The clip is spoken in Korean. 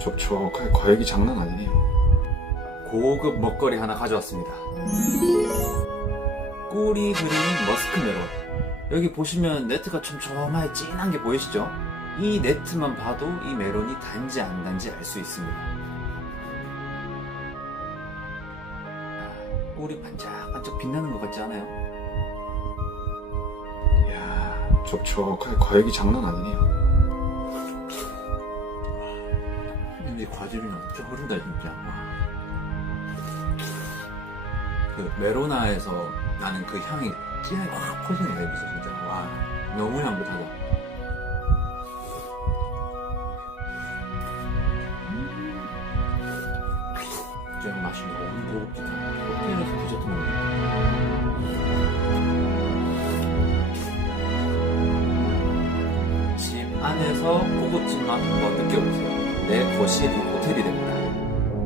촉촉하게 과육이 장난 아니네요. 고급 먹거리 하나 가져왔습니다. 꼬리 그린 머스크 메론. 여기 보시면 네트가 촘촘하게 진한 게 보이시죠? 이 네트만 봐도 이 메론이 단지 안 단지 알 수 있습니다. 아, 꼬리 반짝반짝 빛나는 것 같지 않아요? 이야, 촉촉하게 과육이 장난 아니네요. 근데 과즙이 엄청 흐른다 진짜. 와. 그 메로나에서 나는 그 향이 진하게 확 퍼지네 여기서 진짜. 와 너무 향긋하다. 음. 진짜 맛이 너무 고급지다. 호텔에서 디저트 먹는 집 안에서 고급진 맛. 내 거실이 호텔이 됩니다.